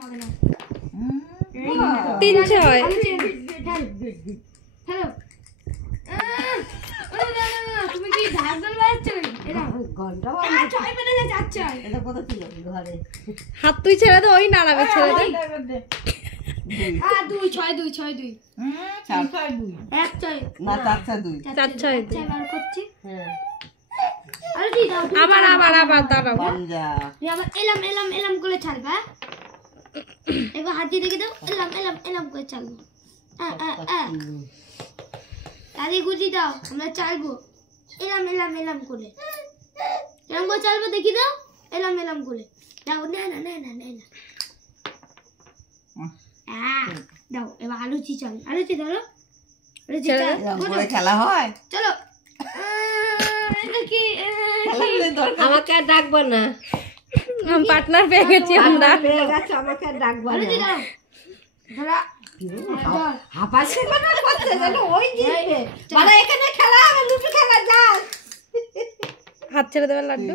3-6 তুমি কি ঢাকঢোল বাজাচ্ছো এটা ঘন্টা বাজছে 6 বেজে যাচ্ছে এটা কত ছিল ঘরে হাত তুই ছেড়ে দে ওই নাড়াবে ছেড়ে দে 2 6 2 6 2 4 6 2 1 6 না 4 2 4 6 বার করছি হ্যাঁ আরে দি দাও আবার দাঁড়াও পাঞ্জা আবার এলাম করে চালবা এবার হাত দিয়ে দেখে দাও এলাম করে চালবো তালি গুজি দাও আমরা চালবো এলাম করে এরকম করে চালবো দেখি দাও এলাম করে দাও না দাও এবার আলুচি ধরো করে খেলা হয় চলো এটা কি আমাকে আর ডাকবো না আমি পার্টনার পেয়ে গেছি আমরা আমাকে ডাকবো আলুচি দাও ধরা হাপাচ্ছে না করতে জানো ওই জিতবে মানে এখানে খেলা হবে লুডু খেলা যা হাত ছেড়ে দেবেন লাড্ডু